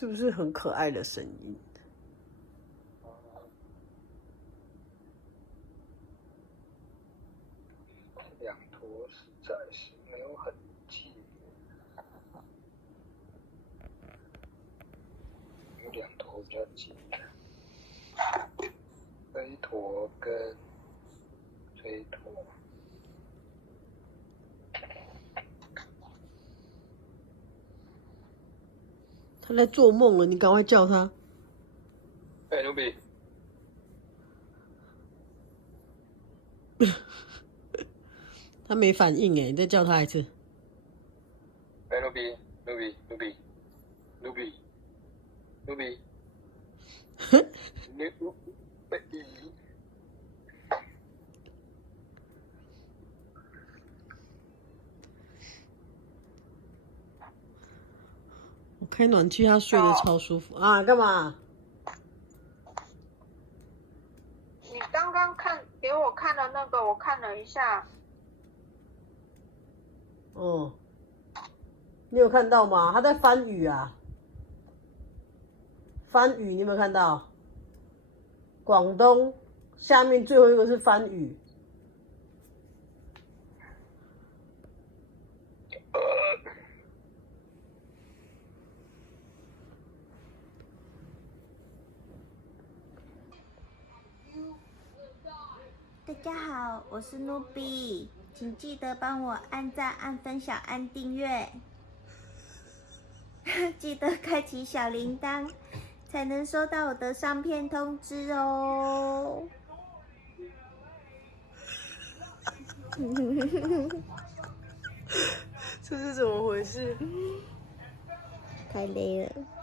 是不是很可爱的声音？两坨实在是没有很近，有两坨比较近的，这一坨跟这一坨。他在做梦了，你赶快叫他。哎，努比，他没反应哎，你再叫他一次。哎，努比，努比，努比，努比，努比，努比。我开暖气，他睡得超舒服啊！干嘛？你刚刚给我看的那个，我看了一下。哦，你有看到吗？他在翻雨啊！翻雨，你有没有看到？广东下面最后一个是翻雨。大家好，我是努比，请记得帮我按赞、按分享、按订阅，记得开启小铃铛，才能收到我的上片通知哦。这是怎么回事？太累了。